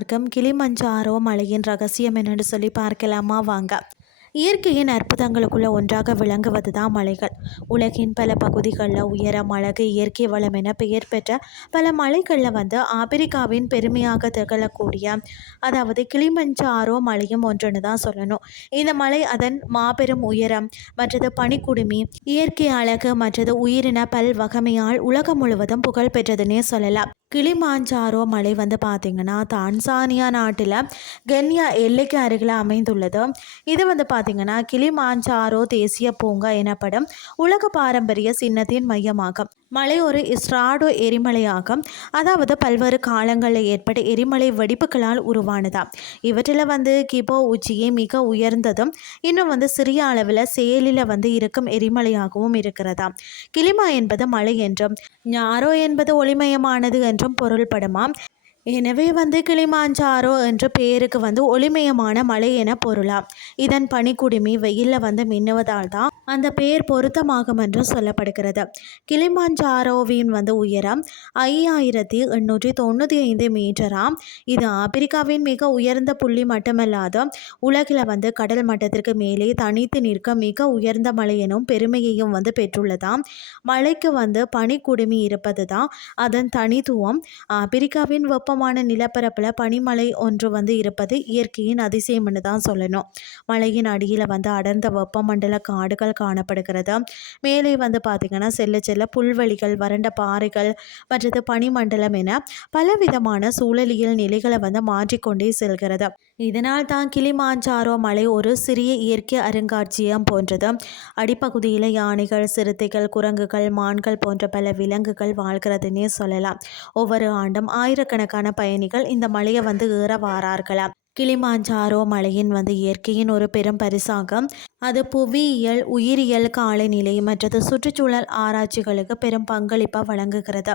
பார்க்கும் கிளிமஞ்சாரோ மலையின் ரகசியம் என்னன்னு சொல்லி பார்க்கலாமா வாங்க. இயற்கையின் அற்புதங்களுக்குள்ள ஒன்றாக விளங்குவது தான் மலைகள். உலகின் பல பகுதிகளில் உயரம், அழகு, இயற்கை வளம் என பெயர் பெற்ற பல மலைகளில் ஆப்பிரிக்காவின் பெருமையாக திகழக்கூடிய அதாவது கிளிமஞ்சாரோ மலையும் ஒன்றுன்னு தான் சொல்லணும். இந்த மலை அதன் மாபெரும் உயரம், மற்றது பனிக்குடுமி, இயற்கை அழகு, மற்றது உயிரின பல்வகமையால் உலகம் முழுவதும் புகழ் பெற்றதுன்னே சொல்லலாம். கிளிமாஞ்சாரோ மலை பார்த்திங்கன்னா தான்சானியா நாட்டில் கென்யா எல்லைக்கு அருகில் அமைந்துள்ளது. இது பார்த்திங்கன்னா கிளிமாஞ்சாரோ தேசிய பூங்கா எனப்படும் உலக பாரம்பரிய சின்னத்தின் மையமாகும். மலை ஒரு இஸ்ராடோ எரிமலையாகும். அதாவது பல்வேறு காலங்களில் ஏற்பட்ட எரிமலை வெடிப்புகளால் உருவானதா. இவற்றில் கிபோ உச்சியே மிக உயர்ந்ததும் இன்னும் சிறிய அளவில் செயலில் இருக்கும் எரிமலையாகவும் இருக்கிறதா. கிளிமா என்பது மலை என்றும் ஞாரோ என்பது ஒளிமயமானது என்றும் பொருள்படுமாம். எனவே கிளிமாஞ்சாரோ என்ற பெயருக்கு ஒளிமயமான மலை என பொருளாம். இதன் பனிக்குடுமி வெயிலில் மின்னுவதால் தான் அந்த பெயர் பொருத்தமாகும் என்று சொல்லப்படுகிறது. கிளிமாஞ்சாரோவின் உயரம் 5895 மீட்டராம். இது ஆப்பிரிக்காவின் மிக உயர்ந்த புள்ளி மட்டுமல்லாத உலகில் கடல் மட்டத்திற்கு மேலே தனித்து நிற்க மிக உயர்ந்த மலை எனும் பெருமையையும் பெற்றுள்ளதாம். மலைக்கு பனிக்குடுமி இருப்பது தான் அதன் தனித்துவம். ஆப்பிரிக்காவின் வெப்பமான நிலப்பரப்பில் பனிமலை ஒன்று இருப்பது இயற்கையின் அதிசயம்னு தான் சொல்லணும். மலையின் அடியில் அடர்ந்த வெப்பமண்டல காடுகள் காணப்படுகிறது. மேலே பார்த்திங்கன்னா செல்ல செல்ல புல்வெளிகள், வறண்ட பாறைகள், மற்றது பனிமண்டலம் என பலவிதமான சூழலியல் நிலைகளை மாற்றிக்கொண்டே செல்கிறது. இதனால் தான் கிளிமாஞ்சாரோ மலை ஒரு சிறிய இயற்கை அருங்காட்சியகம் போன்றது. அடிப்பகுதியில் யானைகள், சிறுத்தைகள், குரங்குகள், மான்கள் போன்ற பல விலங்குகள் வாழ்கிறதுனே சொல்லலாம். ஒவ்வொரு ஆண்டும் ஆயிரக்கணக்கான பயணிகள் இந்த மலையை ஏற வாரார்களாம். கிளிமாஞ்சாரோ மலையின் இயற்கையின் ஒரு பெரும் பரிசாக அது புவியியல், உயிரியல், காலநிலை மற்றது சுற்றுச்சூழல் ஆராய்ச்சிகளுக்கு பெரும் பங்களிப்பாக வழங்குகிறது.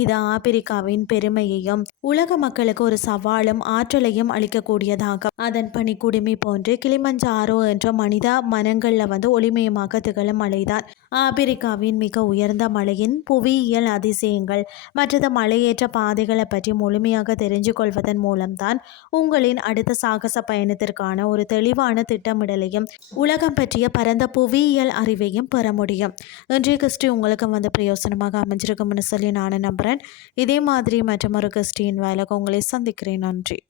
இது ஆப்பிரிக்காவின் பெருமையையும் உலக மக்களுக்கு ஒரு சவாலும் ஆற்றலையும் அளிக்கக்கூடியதாகும். அதன் பனிக்குடுமி போன்று கிளிமஞ்சாரோ என்ற மனித மனங்களில் ஒளிமயமாக திகழும் மலைதான் ஆப்பிரிக்காவின் மிக உயர்ந்த மலையின் புவியியல் அதிசயங்கள் மற்றது மலையேற்ற பாதைகளை பற்றி முழுமையாக தெரிஞ்சு கொள்வதன் மூலம்தான் உங்களின் அடுத்த சாகச பயணத்திற்கான ஒரு தெளிவான திட்டமிடலையும் உலகம் பற்றிய பரந்த புவியியல் அறிவையும் பெற முடியும். இன்றைய கிறிஸ்டி உங்களுக்கு பிரயோசனமாக அமைஞ்சிருக்கும்னு சொல்லி நான் நம்புகிறேன். இதே மாதிரி மற்றொரு கிறிஸ்டியின் வேலைக்கு உங்களை சந்திக்கிறேன். நன்றி.